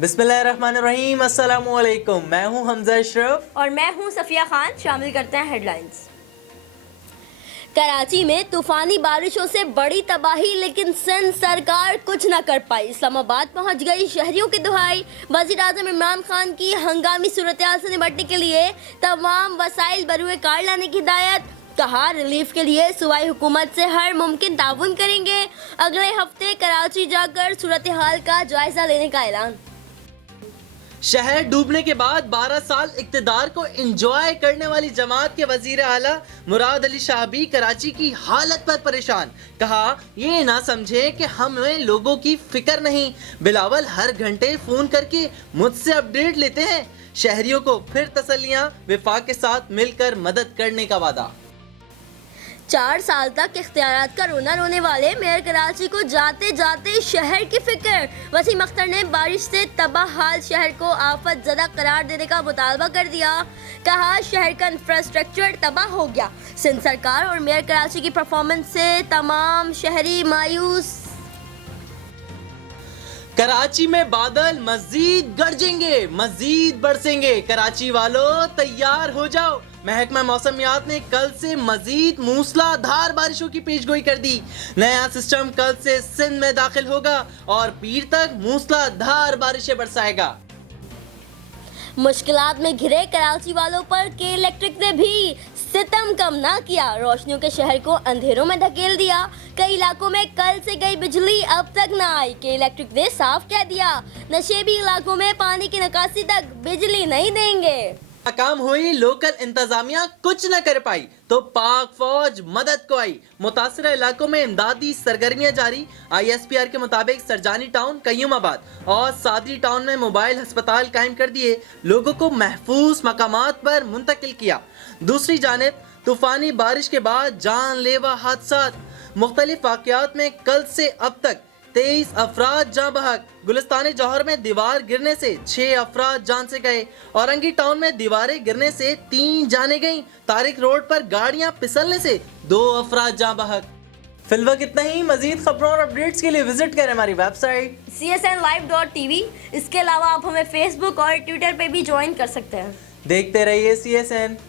बिस्मिल्लाहिर्रहमानिर्रहीम, अस्सलाम वालेकुम। मैं हूं हमजा अशरफ और मैं हूं सफिया खान। शामिल करते हैं हेडलाइंस। कराची में तूफानी बारिशों से बड़ी तबाही, लेकिन सिंध सरकार कुछ न कर पाई। इस्लामाबाद पहुंच गई शहरियों की दुहाई। वज़ीर-ए-आज़म इमरान खान की हंगामी सूरत-ए-हाल से निपटने के लिए तमाम वसाइल बरूए कार लाने की हिदायत। कहा, रिलीफ के लिए सूबाई हुकूमत से हर मुमकिन ताउन करेंगे। अगले हफ्ते कराची जाकर सूरत-ए-हाल का जायजा लेने का ऐलान। शहर डूबने के बाद 12 साल इक्तिदार को एंजॉय करने वाली जमात के वजीर आला मुराद अली शाह भी कराची की हालत पर परेशान। कहा, ये ना समझे कि हमें लोगों की फिक्र नहीं। बिलावल हर घंटे फोन करके मुझसे अपडेट लेते हैं। शहरियों को फिर तसल्लियां, वफाक के साथ मिलकर मदद करने का वादा। 4 साल तक इख्तियारात का रोना रोने वाले मेयर कराची को जाते जाते शहर की फिक्र। वसीम अख्तर ने बारिश से तबाह हाल शहर को आफत ज़दा करार देने का मुतालबा कर दिया। कहा, शहर का इंफ्रास्ट्रक्चर तबाह हो गया। सिंध सरकार और मेयर कराची की परफॉर्मेंस से तमाम शहरी मायूस। कराची में बादल मजीद गरजेंगे, मजीद बरसेंगे। कराची वालों तैयार हो जाओ। महकमा मौसमियात ने कल से मजीद मूसलाधार बारिशों की पेशगोई कर दी। नया सिस्टम कल से सिंध में दाखिल होगा और पीर तक मूसलाधार बारिशें बरसाएगा। मुश्किलात में घिरे कराची वालों पर के इलेक्ट्रिक ने भी सितम कम ना किया। रोशनियों के शहर को अंधेरों में धकेल दिया। कई इलाकों में कल से गई बिजली अब तक ना आई। के इलेक्ट्रिक ने साफ कह दिया, नशेबी इलाकों में पानी की निकासी तक बिजली नहीं देंगे। नाकाम हुई लोकल इंतजामिया कुछ न कर पाई तो पाक फौज मदद को आई। मुतासरा इलाकों में इमदादी सरगर्मियां जारी। ISPR के मुताबिक सरजानी टाउन, कय्यूमाबाद और सादरी टाउन में मोबाइल अस्पताल कायम कर दिए। लोगों को महफूज मकामात पर मुंतकिल किया। दूसरी जानिब तूफानी बारिश के बाद जानलेवा हादसात। मुख्तलिफ वाक़यात में कल से अब तक 23 अफराद जाँ बहक। गुलिस्तान जौहर में दीवार गिरने से 6 अफराद जान से गए। औरंगी टाउन में दीवारें गिरने से 3 जाने गईं। तारिक रोड पर गाड़ियां फिसलने से 2 अफराद जाँ बहक। फिलहाल इतना ही। मजीद खबरों और अपडेट्स के लिए विजिट करें हमारी वेबसाइट csnlive.tv। इसके अलावा आप हमें फेसबुक और ट्विटर पे भी ज्वाइन कर सकते हैं। देखते रहिए CSN।